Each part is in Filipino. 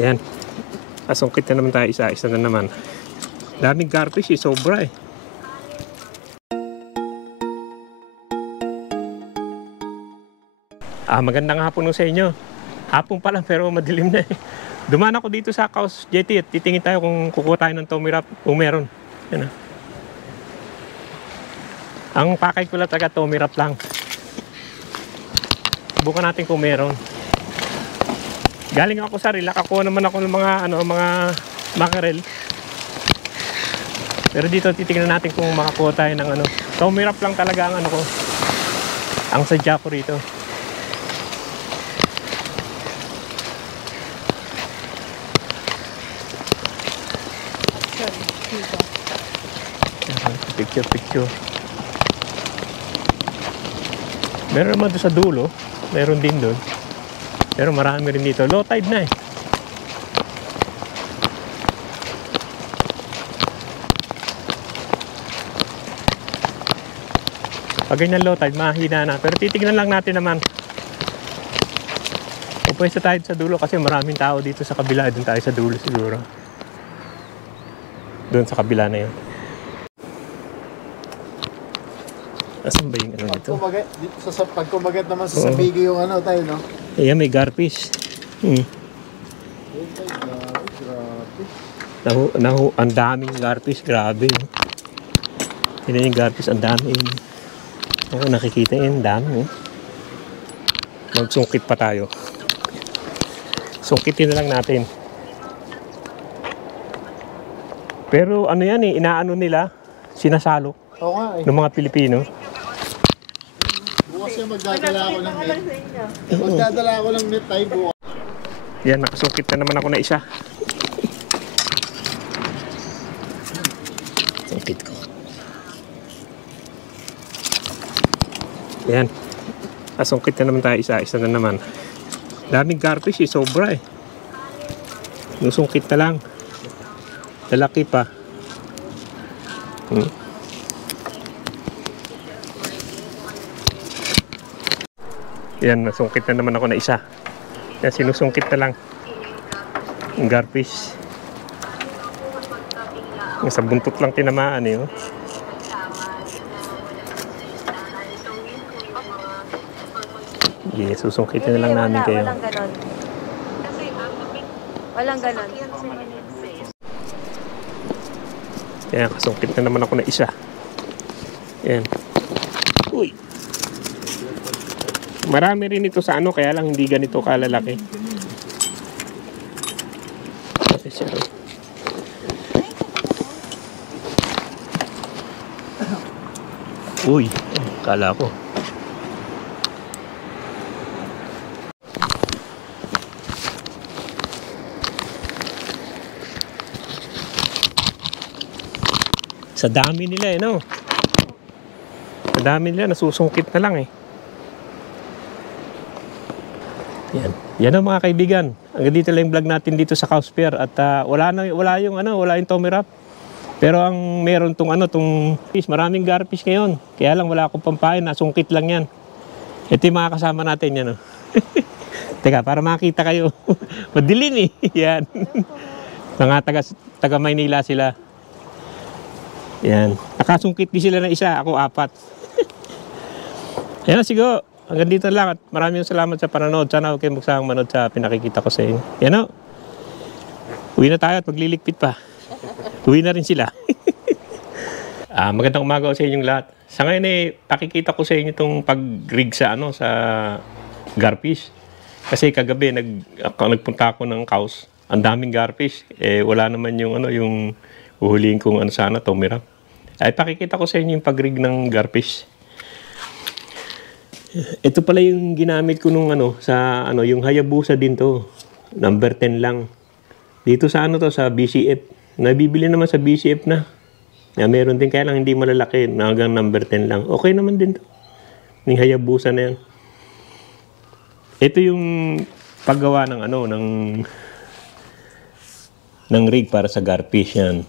Ayan. Asungkit na naman tayo isa-isa na naman. Daming garfish sobra eh. Magandang hapon sa inyo. Hapon pa lang pero madilim na eh. Dumaan ako dito sa Caus Jetty at titingin tayo kung kukuha tayo ng Tommy Wrap kung meron. Yan ah. Ang pakay ko lang taga Tommy Wrap lang. Subukan natin kung meron. Galing ako sa Rilac, ako naman ako ng mga mackerel. Pero dito titingnan natin kung makakuha tayo ng Tommy Wrap lang talaga ang ko. Ang sadya ko rito. Picture. Meron naman doon sa dulo. Meron din doon. Pero marami rin dito. Low tide na eh. Pag ganyan low tide, mahina na. Pero titignan lang natin naman. Pupwesta tayo sa dulo kasi maraming tao dito sa kabila. Doon tayo sa dulo siguro. Doon sa kabila na yun. Asan ba yung nito? Pag kumagat naman sa sabigi yung tayo, no? Ayan, may garfish. Ang daming garfish, grabe. Yan yung garfish, ang dami. Oo, nakikita yun, dami. Magsungkit pa tayo. Sungkitin na lang natin. Pero yan eh, inaano nila, sinasalo. Oo nga eh. Ng mga Pilipino. Bukas yung magdadala ako ng net. Magdadala ako ng net tayo bukas. Yan, nakasungkit na naman ako na isa. Sungkit ko. Yan. Nasungkit na naman tayo isa-isa na naman. Daming garfish sobra eh. Nusungkit na lang. Lalaki pa. Yan, nasungkit na naman ako na isa. Yan, sinusungkit na lang. Yung garfish. Yung sa buntot lang tinamaan eh. Yeah, susungkitin na lang namin kayo. Walang ganon. Yan, kasungkit na naman ako na isa. Yan. Uy! Marami rin ito sa kaya lang hindi ganito kalalaki. Uy, kala ko. Sa dami nila no? Sa dami nila, nasusungkit na lang eh. Yan ang mga kaibigan. Hanggang dito lang yung vlog natin dito sa Caus Pier at wala yung Tommy Wrap. Pero ang meron tong fish, maraming garfish ngayon. Kaya lang wala akong pampain, nasungkit lang yan. Ito yung mga kasama natin yan. Teka, para makita kayo. Madilim eh. Yan. Mga taga Maynila sila. Yan. Nakasungkit din sila na isa, ako 4. Yan siguro. Hanggang dito lang at maraming salamat sa panonood. Sana huwag kayong magsahang manood sa pinakikita ko sa inyo. Yan o. Uwi na tayo at magliligpit pa. Uwi na rin sila. Magandang umaga sa inyong lahat. Sa ngayon eh, pakikita ko sa inyo itong pag-rig sa garfish. Kasi kagabi nagpunta ako ng Caus. Ang daming garfish. Wala naman yung uhulihin kong Tommy Wrap. Ay pakikita ko sa inyo yung pag-rig ng garfish. Ito pala yung ginamit ko nung yung Hayabusa din to. Number 10 lang. Dito sa sa BCF. Nabibili naman sa BCF na. Meron din kaya lang hindi malalaki. Hanggang number 10 lang. Okay naman din to. Yung Hayabusa na yan. Ito yung paggawa ng rig para sa garfish yan.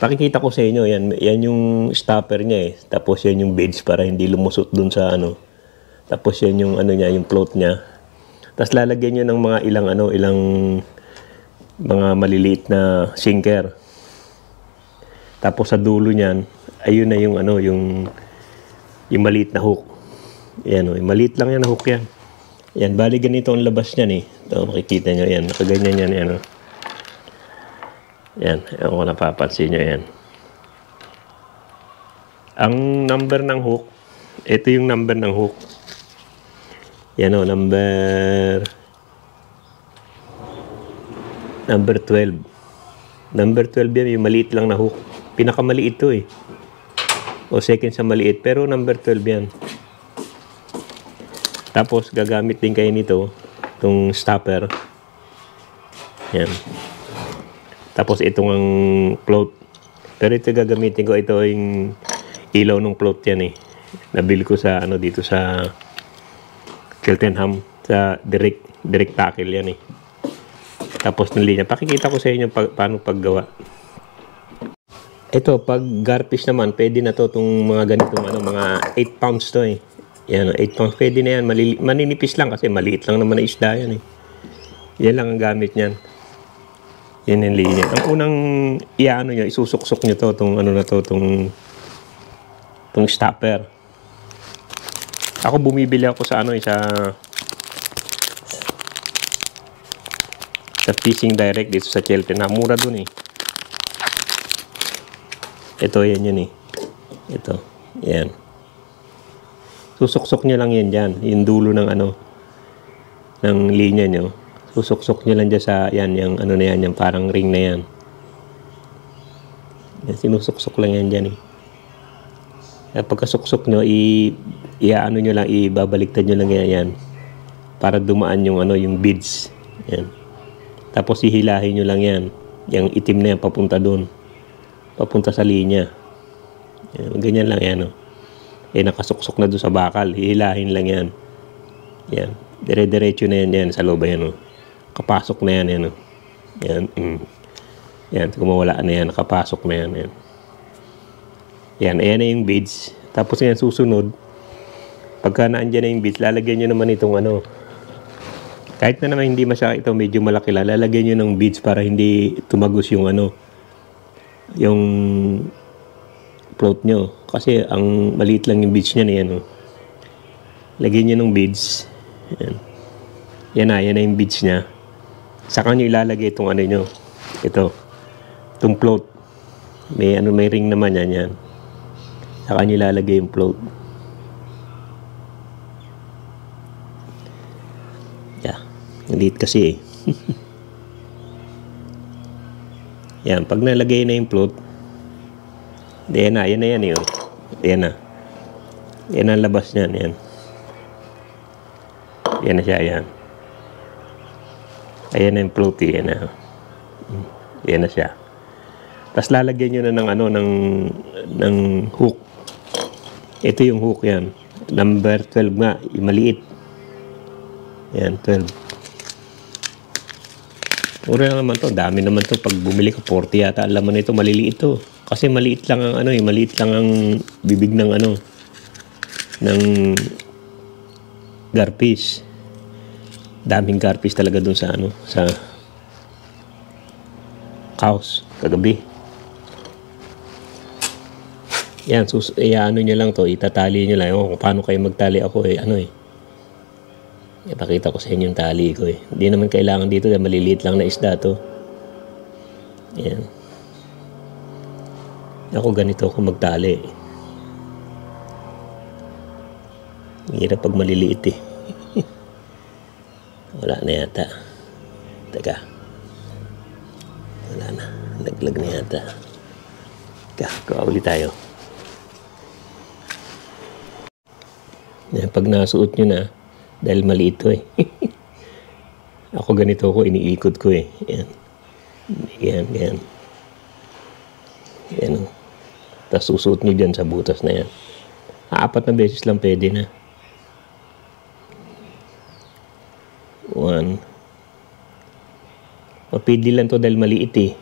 Pakikita ko sa inyo yan. Yan yung stopper niya eh. Tapos yan yung beads para hindi lumusot dun sa Tapos yan yung yung float niya. Tapos lalagyan niyo ng mga ilang mga maliliit na sinker. Tapos sa dulo niyan, ayun na yung ano, yung maliit na hook. Yan, yung maliit lang yan na hook yan. Yan, bali ganito ang labas niyan eh. Ito, makikita nyo yan, nakaganyan yan, yan. Yan, ewan ko napapansin nyo yan. Ang number ng hook, ito yung number ng hook. Yan o, number 12. Number 12 yan, yung maliit lang na hook. Pinakamaliit to eh. O second sa maliit, pero number 12 yan. Tapos, gagamit din kayo nito, itong stopper. Yan. Tapos, itong ang float. Pero ito gagamitin ko, ito yung ilaw ng float yan eh. Nabili ko sa, ano, dito sa Cheltenham, sa direct tackle yan eh. Tapos, ng linya. Pakikita ko sa inyo paano paggawa. Ito, pag garfish naman, pwede na to itong mga ganitong, ano, mga 8 pounds to eh. Yan, 8 pounds, pwede na yan. Maninipis lang kasi maliit lang naman na isda yan eh. Yan lang ang gamit niyan. Yan yung linya. Ang unang iano nyo, isusuksok nyo to, itong ano na to, itong stopper. Ako bumibili ako sa ano, sa Fishing Direct dito sa Cheltenham. Mura dun eh. Ito, yan yun eh. Ito, yan. Susuksok nyo lang yan dyan. Yung dulo ng ano, ng linya nyo. Susuksok nyo lang dyan sa, yan, yung ano na yan, yung parang ring na yan. Yan, sinusuksok lang yan dyan eh. Kaya pagkasuksok nyo, ano nyo lang, ibabaliktad nyo lang yan. Para dumaan yung ano, yung beads. Yan. Tapos hihilahin nyo lang yan. Yung itim na yan, papunta doon. Papunta sa linya. Yan, ganyan lang yan. Oh. Nakasuksok na doon sa bakal. Hihilahin lang yan. Yan. Dire-diretso na yan, yan sa loob yan. Oh. Kapasok na yan. Yan. Oh. Yan. Yan. Kung mawala na yan, nakapasok na yan. Yan. Yan. Ayan na yung beads. Tapos yan susunod. Pagka naandyan na yung beads, lalagyan nyo naman itong ano. Kahit na naman hindi masyadong ito, medyo malaki lang, lalagyan nyo ng beads para hindi tumagos yung ano, yung float nyo. Kasi ang maliit lang yung beads niya na yan. Oh. Lagyan nyo ng beads. Yan. Yan na yung beads niya. Saka nyo ilalagay itong ano nyo. Ito. Itong float. May ring naman yan. Yan. Saka nyo ilalagay yung float. Yeah. Liit kasi eh. Yan, pag nalagay na yung float, yan na yan yun. Yan na. Yan ang labas niyan, yan. Yan na siya, yan. Ayan na yung float, yan na. Yan na siya. Tapos lalagyan nyo na ng ano, ng hook. Ito yung hook yan. Number 12 nga, yung maliit. Yan, 12. Mura lang naman to. Dami naman to. Pag bumili ka, 40 yata. Alam mo na ito, maliliit to. Kasi maliit lang ang ano, maliit lang ang bibig ng ano, ng garfish. Daming garfish talaga dun sa ano, sa Caus kagabi. Yan, ano nyo lang to, itatali nyo lang. Kung paano kayo magtali ako ipakita ko sa inyo yung tali ko eh. Hindi naman kailangan dito dahil maliliit lang na isda to. Yan. Ako ganito ako magtali. Hirap pag maliliit eh. Wala na yata. Teka. Wala na. Laglag na yata. Kuha ulit tayo. Yan, pag nasuot nyo na, dahil maliit to eh. Ako ganito ako, iniikot ko eh. Yan. Yan. Yan o. Tapos susuot nyo dyan sa butas na yan. 4 na beses lang pwede na. 1. Mapili lang to dahil maliit eh.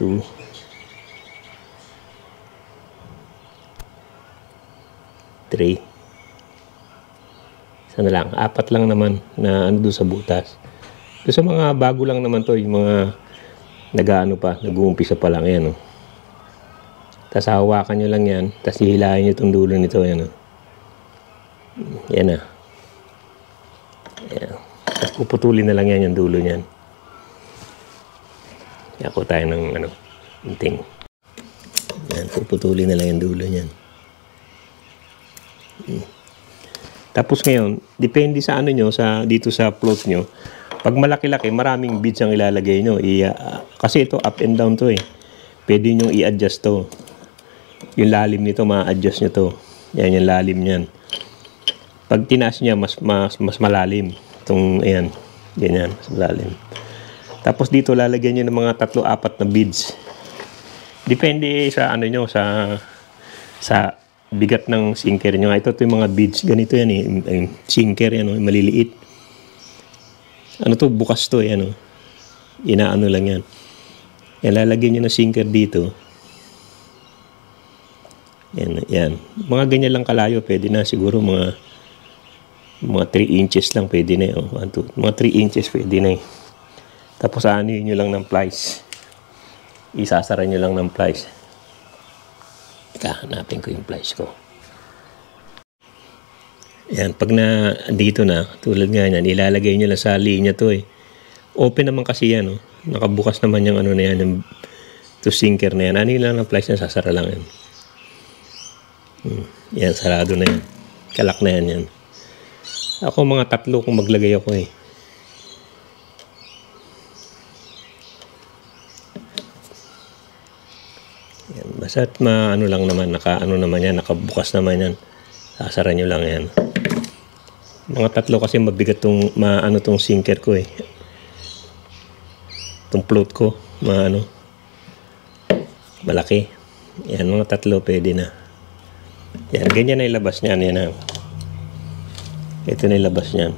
2. 3. Isa na lang. 4 lang naman na ano doon sa butas. So, sa mga bago lang naman to, yung mga nag-ano pa, nag-uumpisa pa lang yan. Oh. Tapos hawakan nyo lang yan, tapos hihilahin nyo itong dulo nito. Yan, oh. Yan na. Yan. Tapos puputulin na lang yan yung dulo niyan. Ako tayo ng unting. Yan, puputulin na lang yung dulo niyan. Tapos ngayon, depende sa nyo, dito sa float nyo. Pag malaki-laki, maraming beads ang ilalagay nyo. Kasi ito up and down to eh. Pwede nyo i-adjust to. Yung lalim nito, ma-adjust nyo to. Yan, yung lalim niyan. Pag tinaas niya, mas malalim. Itong, ayan, ganyan, mas malalim. Tapos dito, lalagyan nyo ng mga 3-4 na beads. Depende sa nyo, sa bigat ng sinker nyo. Ito yung mga beads, ganito yan eh. Sinker yan, maliliit. Ano to, bukas to eh, inaano lang yan. Yan, lalagyan nyo ng sinker dito. Yan, yan. Mga ganyan lang kalayo, pwede na siguro mga 3 inches lang pwede na eh. Mga 3 inches pwede na eh. Tapos aanuhin nyo lang ng plies. Isasara nyo lang ng plies. Hanapin ko yung plies ko. Yan, pag dito na, tulad nga yan, ilalagay nyo lang sa linya to eh. Open naman kasi yan, oh. Nakabukas naman yung na yan, yung sinker na yan. Ano lang ng plies na, sasara lang yan. Yan, sarado na yan. Kalak na yan. Ako mga 3 kung maglagay ako eh. Yan, basta't lang naman, naman yan, nakabukas naman yan. Sasara nyo lang yan. Mga 3 kasi mabigat tong tong sinker ko eh. Tong float ko, malaki. Yan, mga 3 pwede na. Yan, ganyan na ilabas niyan. Yan na. Ito na ilabas niyan.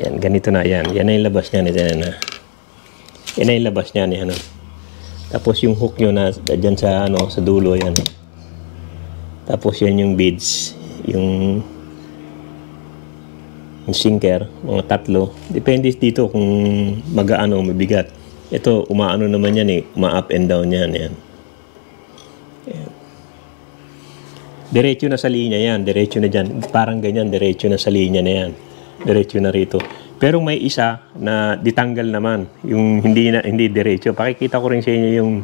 Yan, ganito na yan. Yan na ilabas niyan. Yan na. Yan na ilabas niyan. Yan. Tapos yung hook nyo na dyan sa dulo. Yan. Tapos yan yung beads. Yung sinker. Mga 3. Depende dito kung mabigat. Ito, umaano naman yan eh. Uma-up and down yan. Yan. Yan. Diretso na sa linya yan. Diretso na dyan. Parang ganyan. Diretso na sa linya na yan. Diretso na rito. Pero may isa na ditanggal naman. Yung hindi diretso. Pakikita ko rin sa inyo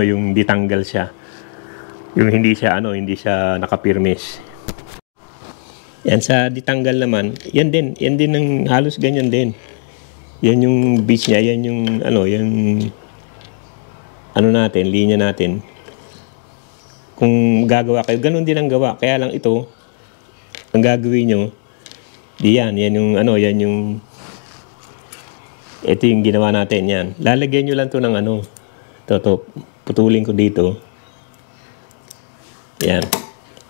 yung ditanggal siya. Yung hindi siya nakapirmis. Yan sa ditanggal naman. Yan din ng halos ganyan din. Yan yung beach niya. Yan yung natin, linya natin. Kung gagawa kayo, ganun din ang gawa. Kaya lang ito, ang gagawin nyo, yan yung, ito yung ginawa natin, yan. Lalagyan nyo lang to ng putulin ko dito. Yan.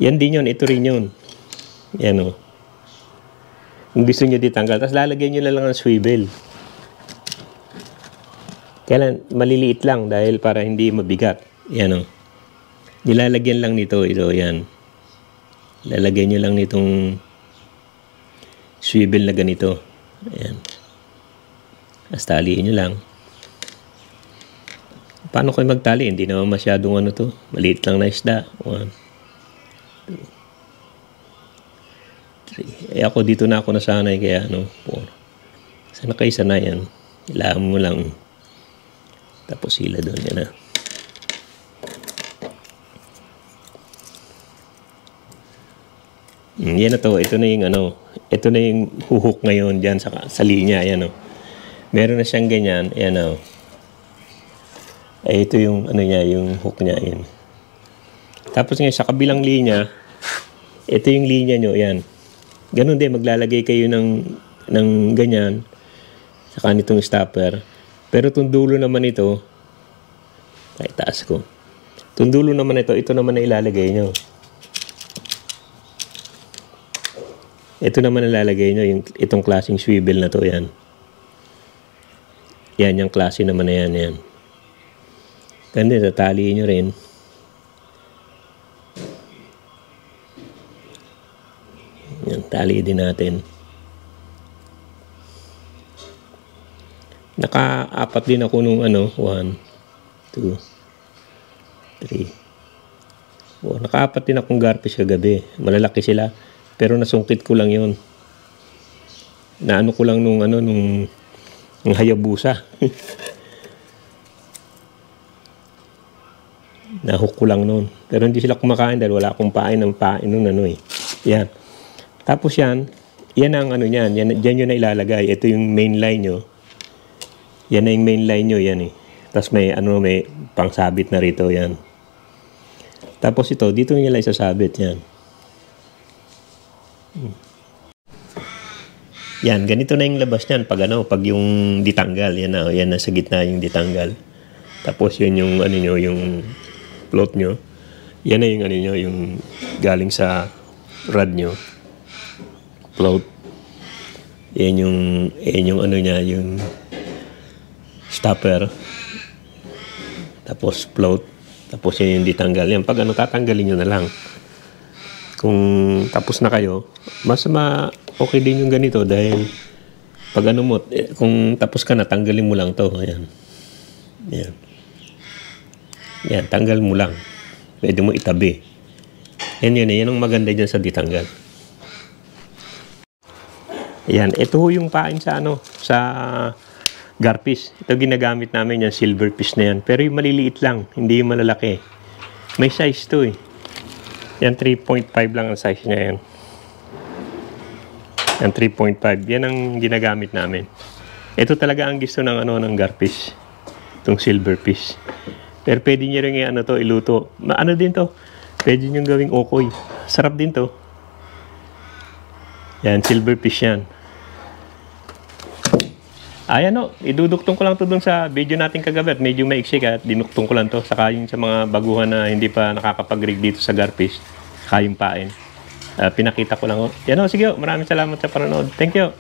Yan din yun, ito rin yun. Yan o. Kung gusto nyo ditanggal, tapos lalagyan nyo lang ng swivel. Kaya maliliit lang dahil para hindi mabigat. Yan o. Nilalagyan lang nito, ito, yan. Lalagyan nyo lang nitong swivel na ganito. Ayan. Tapos taliin nyo lang. Paano kayo magtali? Hindi naman masyadong to. Maliit lang na isda. 1, 2, 3. Ako dito na ako nasanay kaya 4. Sana kayo sanay yan. Ilaan mo lang. Tapos sila doon. Yan na. Yan na to. Ito na yung ito na yung huhook ngayon dyan sa linya. Ayan o. Meron na siyang ganyan. Ayan o. Ay, ito yung niya, yung hook niya. Ayan. Tapos ngayon sa kabilang linya, ito yung linya nyo. Ayan. Ganun din, maglalagay kayo ng ganyan. Saka nitong stopper. Pero itong dulo naman ito, ay taas ko. Itong dulo naman ito naman na ilalagay nyo. Ito naman nalalagay nyo, itong klaseng swivel na to, yan. Yan, yung klase naman na yan. Ganda, tataliin nyo rin. Yan, tali din natin. Naka-apat din ako nung 1, 2, 3. Naka-apat din akong garfish kagabi. Malalaki sila. Pero nasungkit ko lang yon. Naano ko lang nung Hayabusa. Nahook ko lang noon. Pero hindi sila kumakain dahil wala akong pain nun Yan. Tapos yan ang niyan. Diyan yun na ilalagay. Ito yung main line nyo. Yan na yung main line nyo, yan Tapos may pangsabit na rito, yan. Tapos ito, dito nila isasabit, yan. Yan, ganito na yung labas niyan pag yung ditanggal, yan na sa gitna yung ditanggal. Tapos yun yung yung float nyo. Yan na yung yung galing sa rod nyo. Float. Yan yung niya, yung stopper. Tapos float. Tapos yan yung ditanggal. Yan, pag tatanggalin nyo na lang. Kung tapos na kayo, mas okay din yung ganito dahil pag kung tapos ka na, tanggalin mo lang to. Ayan. Yan. Yan, tanggal mo lang. Pwede mo itabi. Yan ang maganda dyan sa ditanggal. Ayan, ito yung pain sa sa garfish. Ito ginagamit namin yung silverfish na yan. Pero yung maliliit lang, hindi yung malalaki. May size to Yan, 3.5 lang ang size niya yan. Yan, 3.5. Yan ang ginagamit namin. Ito talaga ang gusto ng ng garfish. Itong silverfish. Pero pwede nyo rin iluto. Din to? Pwede nyo gawing okoy. Sarap din to. Yan, silverfish yan. Ayan iduduktong ko lang to dun sa video natin kagabi at medyo maiksi at dinuktong ko lang to. Saka yung sa mga baguhan na hindi pa nakakapag-rig dito sa garfish, saka yung pain. Pinakita ko lang Yan sige maraming salamat sa panonood. Thank you.